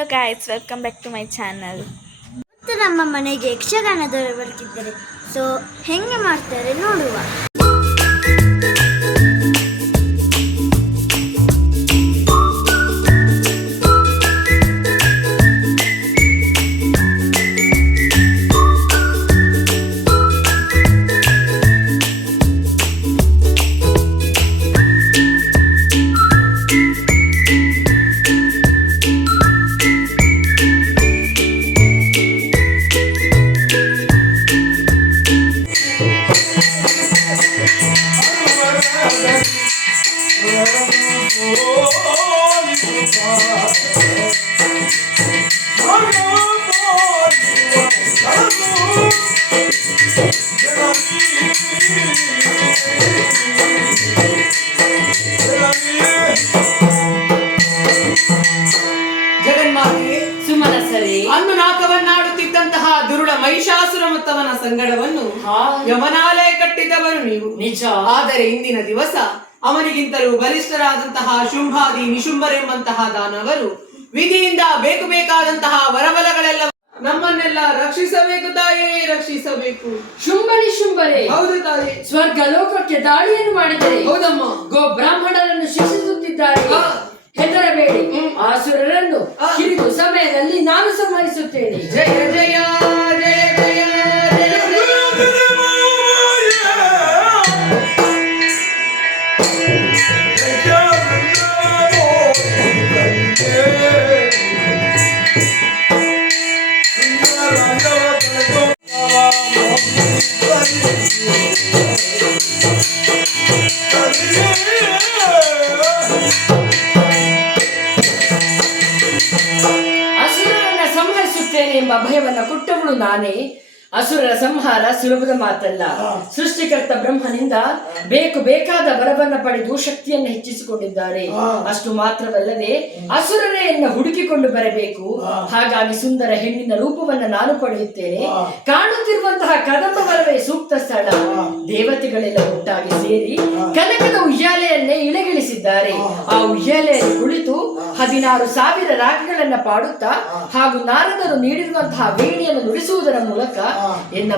Hello guys, welcome back to my channel. ಮತ್ತು ನಮ್ಮ ಮನೆಗೆ ಯಕ್ಷಗಾನದವರು ಬರ್ತಿದ್ದಾರೆ. ಸೊ ಹೆಂಗೆ ಮಾಡ್ತಾರೆ ನೋಡುವ. ಜಗನ್ಮಾತೆ ಸುಮನಸರಿ ಅನ್ನು ನಾಕವನ್ನಾಡುತ್ತಿದ್ದಂತಹ ದುರುಳ ಮಹಿಷಾಸುರ ಮತ್ತವನ ಸಂಗಡವನ್ನು ಯಮನಾಲಯ ಕಟ್ಟಿದವರು ನೀವು ನಿಜ. ಆದರೆ ಇಂದಿನ ದಿವಸ ಅವನಿಗಿಂತಲೂ ಬಲಿಷ್ಠರಾದಂತಹ ಶುಂಭಾದಿ ನಿಶುಂಭರೆಂಬಂತಹ ದಾನವರು ವಿಧಿಯಿಂದ ಬೇಕು ಬೇಕಾದಂತಹ ವರಬಲಗಳೆಲ್ಲ ನಮ್ಮನ್ನೆಲ್ಲ ರಕ್ಷಿಸಬೇಕು ತಾಯೇ, ರಕ್ಷಿಸಬೇಕು. ಶುಂಭ ನಿಶುಂಭರೇ, ಹೌದು ತಾಯಿ. ಸ್ವರ್ಗ ಲೋಕಕ್ಕೆ ದಾಳಿಯನ್ನು ಮಾಡಿದರೆ ಹೌದಮ್ಮ. ಗೋ ಬ್ರಾಹ್ಮಣರನ್ನು ಶಿಕ್ಷಿಸುತ್ತಿದ್ದಾರೆ. ಹೆದರಬೇಡಿ, ಆಸುರರನ್ನು ಕಿರಿದು ಸಮಯದಲ್ಲಿ ನಾನು ಸಂಹರಿಸುತ್ತೇನೆ. ಜಯ ಜಯ ಜಯ ಜಯ ಜಯ ಅಸುರರನ್ನ ಸಂಹರಿಸುತ್ತೇನೆ ಎಂಬ ಭಯವನ್ನ ಕೊಟ್ಟವಳು ನಾನೇ. ಅಸುರರ ಸಂಹಾರ ಸುಲಭದ ಮಾತಲ್ಲ. ಸೃಷ್ಟಿಕರ್ತ ಬ್ರಹ್ಮನಿಂದ ಬೇಕಾದ ವರವನ್ನ ಪಡೆದು ಶಕ್ತಿಯನ್ನು ಹೆಚ್ಚಿಸಿಕೊಂಡಿದ್ದಾರೆ. ಅಷ್ಟು ಮಾತ್ರವಲ್ಲದೆ ಅಸುರರೆಯನ್ನ ಹುಡುಕಿಕೊಂಡು ಬರಬೇಕು. ಹಾಗಾಗಿ ಸುಂದರ ಹೆಣ್ಣಿನ ರೂಪವನ್ನ ನಾನು ಪಡೆಯುತ್ತೇನೆ. ಕಾಣುತ್ತಿರುವಂತಹ ಕದಂಬ ವರವೇ ಸೂಕ್ತ ಸ್ಥಳ. ದೇವತೆಗಳೆಲ್ಲ ಒಟ್ಟಾಗಿ ಸೇರಿ ಕನಕದ ಉಯ್ಯಾಲೆಯನ್ನೇ ಇಳೆಗಿಳಿಸಿದ್ದಾರೆ. ಆ ಉಯ್ಯಾಲೆಯಲ್ಲಿ ಕುಳಿತು 16,000 ರಾಗಗಳನ್ನ ಪಾಡುತ್ತಾ ಹಾಗೂ ನಾರದರು ನೀಡಿರುವಂತಹ ವೀಣೆಯನ್ನು ನುಡಿಸುವುದರ ಮೂಲಕ ಎನ್ನ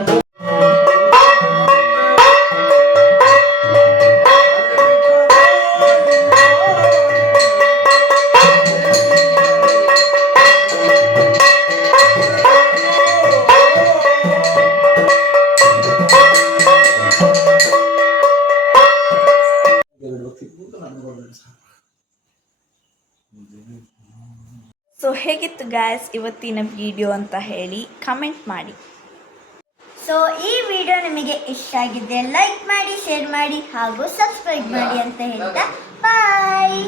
ಸೊ ಹೇಗಿತ್ತು ಗಾಯ್ಸ್ ಇವತ್ತಿನ ವಿಡಿಯೋ ಅಂತ ಹೇಳಿ ಕಮೆಂಟ್ ಮಾಡಿ. ಸೊ ಈ ವಿಡಿಯೋ ನಿಮಗೆ ಇಷ್ಟ ಆಗಿದೆ ಲೈಕ್ ಮಾಡಿ, ಶೇರ್ ಮಾಡಿ ಹಾಗೂ ಸಬ್ಸ್ಕ್ರೈಬ್ ಮಾಡಿ ಅಂತ ಹೇಳ್ತಾ ಬಾಯ್.